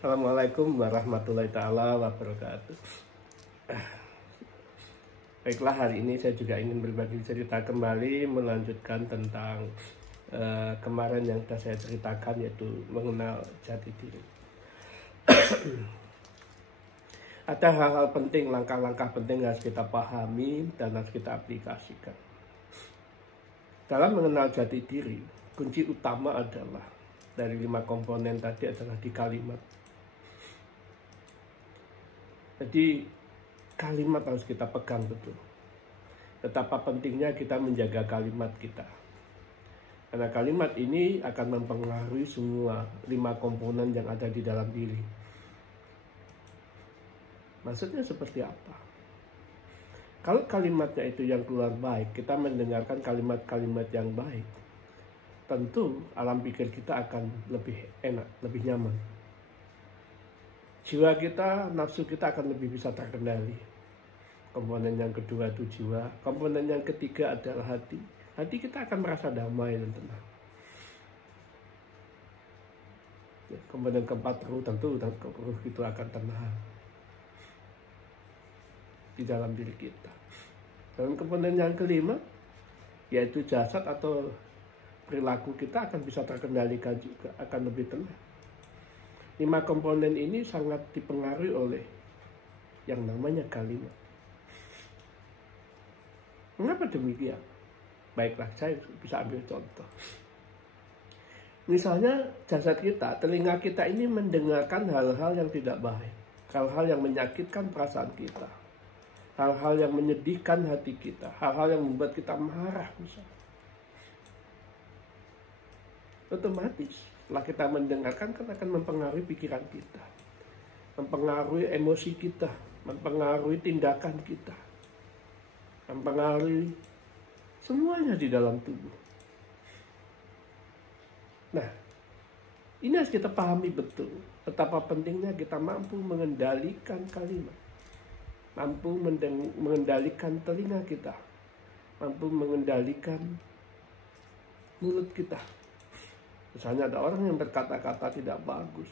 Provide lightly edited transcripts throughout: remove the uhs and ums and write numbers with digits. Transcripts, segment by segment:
Assalamualaikum warahmatullahi taala wabarakatuh. Baiklah, hari ini saya juga ingin berbagi cerita kembali, melanjutkan tentang kemarin yang sudah saya ceritakan, yaitu mengenal jati diri. Ada hal-hal penting, langkah-langkah penting yang harus kita pahami dan harus kita aplikasikan. Dalam mengenal jati diri, kunci utama adalah dari 5 komponen tadi adalah di kalimat. Jadi kalimat harus kita pegang betul. Betapa pentingnya kita menjaga kalimat kita. Karena kalimat ini akan mempengaruhi semua 5 komponen yang ada di dalam diri. Maksudnya seperti apa? Kalau kalimatnya itu yang keluar baik, kita mendengarkan kalimat-kalimat yang baik, tentu alam pikir kita akan lebih enak, lebih nyaman. Jiwa kita, nafsu kita akan lebih bisa terkendali. Komponen yang kedua itu jiwa. Komponen yang ketiga adalah hati. Hati kita akan merasa damai dan tenang. Komponen keempat ruh, tentu ruh itu akan tenang di dalam diri kita. Dan komponen yang kelima, yaitu jasad atau perilaku kita akan bisa terkendalikan juga, akan lebih tenang. 5 komponen ini sangat dipengaruhi oleh yang namanya kalimat. Mengapa demikian? Baiklah, saya bisa ambil contoh. Misalnya jasad kita, telinga kita ini mendengarkan hal-hal yang tidak baik, hal-hal yang menyakitkan perasaan kita, hal-hal yang menyedihkan hati kita, hal-hal yang membuat kita marah misalnya. Otomatis setelah kita mendengarkan kan akan mempengaruhi pikiran kita, mempengaruhi emosi kita, mempengaruhi tindakan kita, mempengaruhi semuanya di dalam tubuh. Nah, ini harus kita pahami betul betapa pentingnya kita mampu mengendalikan kalimat, mampu mengendalikan telinga kita, mampu mengendalikan mulut kita. Misalnya ada orang yang berkata-kata tidak bagus.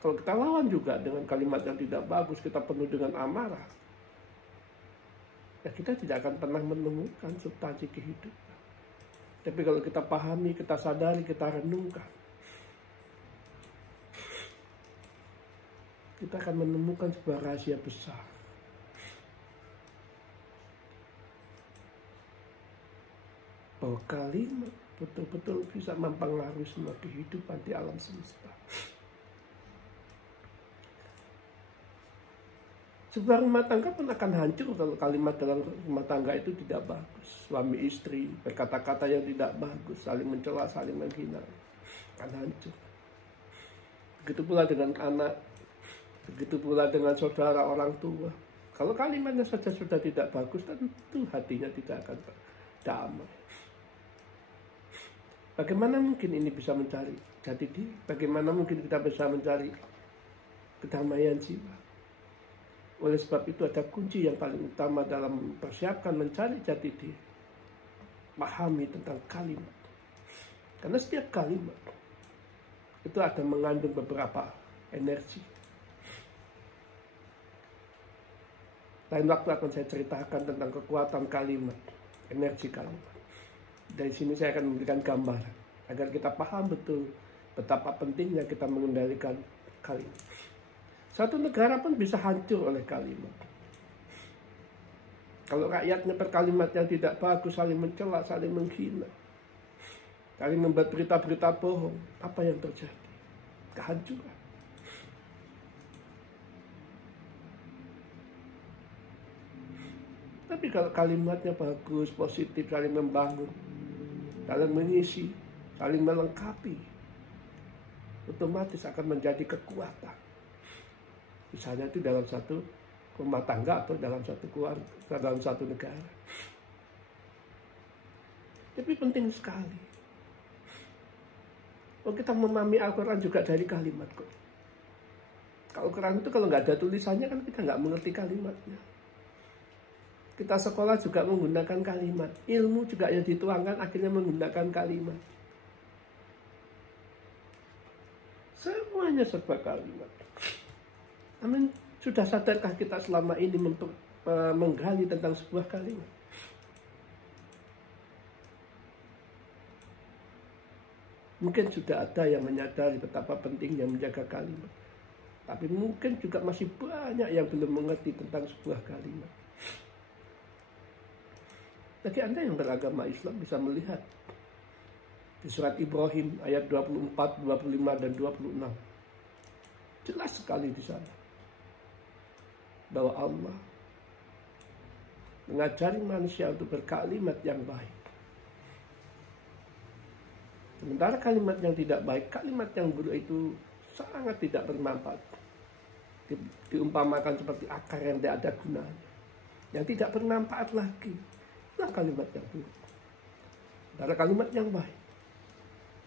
Kalau kita lawan juga dengan kalimat yang tidak bagus, kita penuh dengan amarah, ya kita tidak akan pernah menemukan substansi kehidupan. Tapi kalau kita pahami, kita sadari, kita renungkan, kita akan menemukan sebuah rahasia besar. Bahwa kalimat betul-betul bisa mempengaruhi semua kehidupan di alam semesta. Sebuah rumah tangga pun akan hancur kalau kalimat dalam rumah tangga itu tidak bagus. Suami istri berkata-kata yang tidak bagus, saling mencela, saling menghina, akan hancur. Begitu pula dengan anak, begitu pula dengan saudara, orang tua. Kalau kalimatnya saja sudah tidak bagus, tentu hatinya tidak akan damai. Bagaimana mungkin ini bisa mencari jati diri? Bagaimana mungkin kita bisa mencari kedamaian jiwa? Oleh sebab itu ada kunci yang paling utama dalam mempersiapkan mencari jati diri. Pahami tentang kalimat. Karena setiap kalimat itu ada mengandung beberapa energi. Lain waktu akan saya ceritakan tentang kekuatan kalimat, energi kalimat. Dari sini saya akan memberikan gambaran agar kita paham betul betapa pentingnya kita mengendalikan kalimat. Satu negara pun bisa hancur oleh kalimat. Kalau rakyatnya berkalimat yang tidak bagus, saling mencela, saling menghina, saling membuat berita-berita bohong, apa yang terjadi? Kehancuran. Tapi kalau kalimatnya bagus, positif, saling membangun, saling mengisi, saling melengkapi, otomatis akan menjadi kekuatan. Misalnya itu dalam satu rumah tangga atau dalam satu keluarga, dalam satu negara. Tapi penting sekali. Kita memahami Al-Quran juga dari kalimat kok. Kalau Quran itu kalau nggak ada tulisannya kan kita nggak mengerti kalimatnya. Kita sekolah juga menggunakan kalimat. Ilmu juga yang dituangkan akhirnya menggunakan kalimat. Semua Semuanya serba kalimat. Amin. Sudah sadarkah kita selama ini menggali tentang sebuah kalimat? Mungkin sudah ada yang menyadari betapa pentingnya menjaga kalimat. Tapi mungkin juga masih banyak yang belum mengerti tentang sebuah kalimat. Bagi Anda yang beragama Islam bisa melihat di surat Ibrahim ayat 24, 25, dan 26. Jelas sekali di sana bahwa Allah mengajari manusia untuk berkalimat yang baik. Sementara kalimat yang tidak baik, kalimat yang buruk itu sangat tidak bermanfaat. Diumpamakan seperti akar yang tidak ada gunanya, yang tidak bermanfaat lagi. Itulah kalimat yang buruk. Sementara kalimat yang baik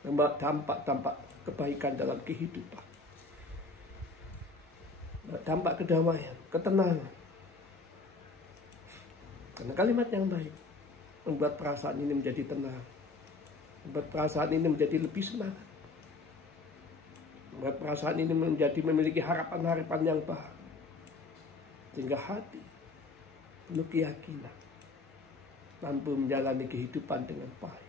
membawa dampak-dampak kebaikan dalam kehidupan, dampak kedamaian, ketenangan. Karena kalimat yang baik membuat perasaan ini menjadi tenang, membuat perasaan ini menjadi lebih semangat, membuat perasaan ini menjadi memiliki harapan-harapan yang baik, sehingga hati penuh keyakinan mampu menjalani kehidupan dengan baik.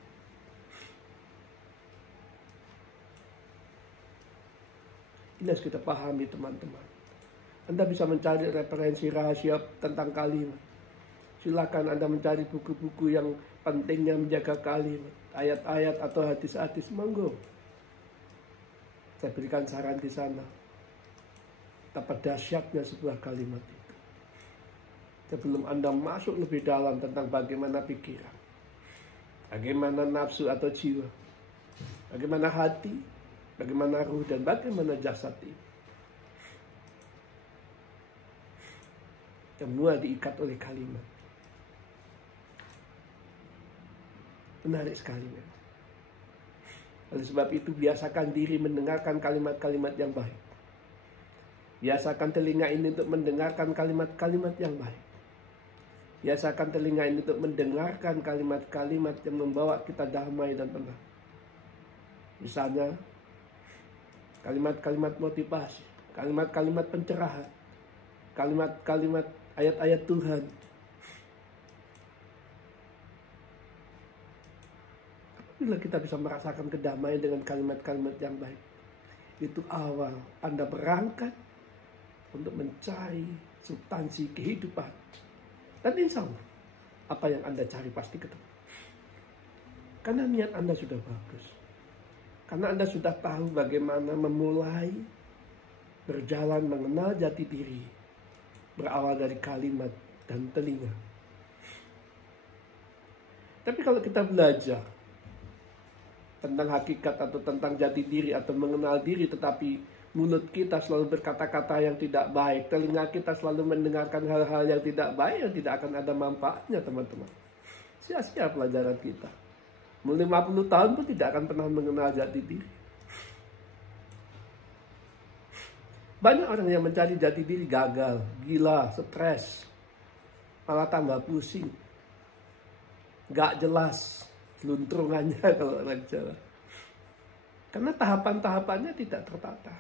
Ini harus kita pahami, teman-teman. Anda bisa mencari referensi rahasia tentang kalimat. Silakan Anda mencari buku-buku yang pentingnya menjaga kalimat, ayat-ayat atau hadis-hadis, monggo. Saya berikan saran di sana. Betapa dahsyatnya sebuah kalimat itu. Sebelum Anda masuk lebih dalam tentang bagaimana pikiran, bagaimana nafsu atau jiwa, bagaimana hati, bagaimana ruh, dan bagaimana jasad ini. Semua diikat oleh kalimat. Menarik sekali memang. Oleh sebab itu biasakan diri mendengarkan kalimat-kalimat yang baik. Biasakan telinga ini untuk mendengarkan kalimat-kalimat yang baik. Biasakan telinga ini untuk mendengarkan kalimat-kalimat yang membawa kita damai dan tenang. Misalnya kalimat-kalimat motivasi, kalimat-kalimat pencerahan, kalimat-kalimat ayat-ayat Tuhan. Apabila kita bisa merasakan kedamaian dengan kalimat-kalimat yang baik, itu awal Anda berangkat untuk mencari substansi kehidupan. Dan insya Allah, apa yang Anda cari pasti ketemu. Karena niat Anda sudah bagus. Karena Anda sudah tahu bagaimana memulai berjalan mengenal jati diri. Berawal dari kalimat dan telinga. Tapi kalau kita belajar tentang hakikat atau tentang jati diri atau mengenal diri, tetapi mulut kita selalu berkata-kata yang tidak baik, telinga kita selalu mendengarkan hal-hal yang tidak baik, yang tidak akan ada manfaatnya, teman-teman. Sia-sia pelajaran kita. Mau 50 tahun pun tidak akan pernah mengenal jati diri. Banyak orang yang mencari jati diri gagal, gila, stres, malah tambah pusing, gak jelas luntrungannya kalau orang Jawa. Karena tahapan-tahapannya tidak tertata.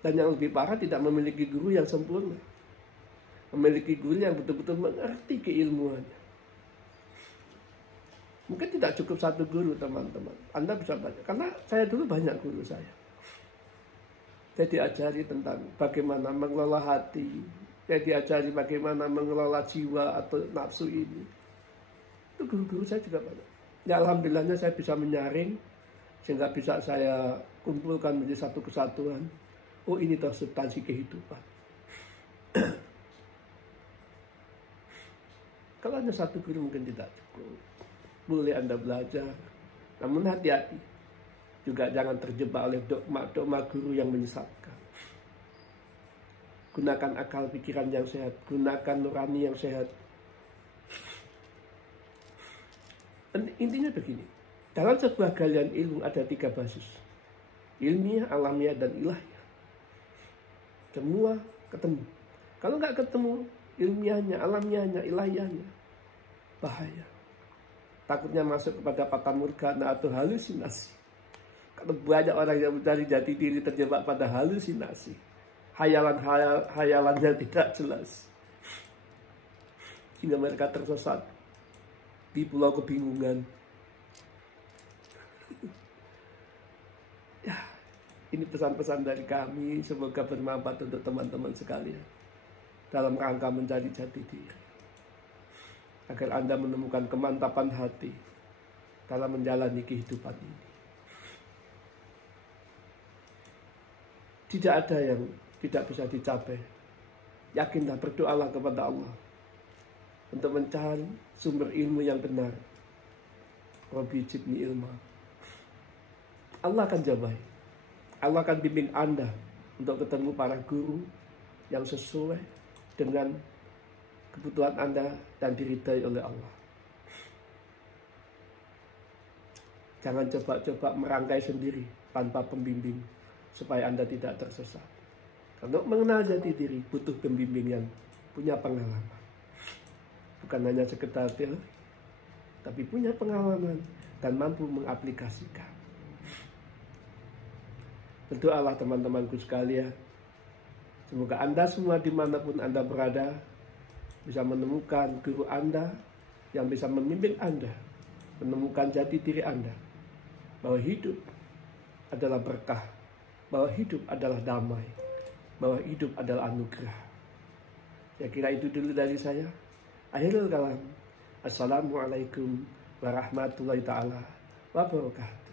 Dan yang lebih parah, tidak memiliki guru yang sempurna. Memiliki guru yang betul-betul mengerti keilmuannya. Mungkin tidak cukup satu guru, teman-teman. Anda bisa banyak. Karena saya dulu banyak guru saya. Saya diajari tentang bagaimana mengelola hati. Saya diajari bagaimana mengelola jiwa atau nafsu ini. Itu guru-guru saya juga banyak. Ya alhamdulillahnya saya bisa menyaring. Sehingga bisa saya kumpulkan menjadi satu kesatuan. Oh, ini toh substansi kehidupan. Kalau hanya satu guru mungkin tidak cukup. Boleh Anda belajar. Namun hati-hati. Juga jangan terjebak oleh dogma-dogma guru yang menyesatkan. Gunakan akal pikiran yang sehat. Gunakan nurani yang sehat. Dan intinya begini. Dalam sebuah galian ilmu ada 3 basis. Ilmiah, alamiah, dan ilahiyah. Semua ketemu. Kalau nggak ketemu ilmiahnya, alamiahnya, ilahiyahnya, bahaya. Takutnya masuk kepada fata morgana atau halusinasi. Karena banyak orang yang mencari jati diri terjebak pada halusinasi. Hayalannya tidak jelas. Hingga mereka tersesat di pulau kebingungan. Ya, ini pesan-pesan dari kami. Semoga bermanfaat untuk teman-teman sekalian dalam rangka mencari jati diri, agar Anda menemukan kemantapan hati dalam menjalani kehidupan ini. Tidak ada yang tidak bisa dicapai. Yakinlah, berdoalah kepada Allah untuk mencari sumber ilmu yang benar. Rabbi zidni ilma. Allah akan jabai. Allah akan bimbing Anda untuk ketemu para guru yang sesuai dengan kebutuhan Anda dan diridai oleh Allah. Jangan coba-coba merangkai sendiri tanpa pembimbing, supaya Anda tidak tersesat. Karena mengenal jati diri butuh pembimbing yang punya pengalaman. Bukan hanya sekedar teori, tapi punya pengalaman dan mampu mengaplikasikan. Berdoalah teman-temanku sekalian. Semoga Anda semua dimanapun Anda berada bisa menemukan guru Anda yang bisa membimbing Anda menemukan jati diri Anda. Bahwa hidup adalah berkah, bahwa hidup adalah damai, bahwa hidup adalah anugerah. Ya, kira itu dulu dari saya. Akhirul kalam. Assalamualaikum warahmatullahi taala wabarakatuh.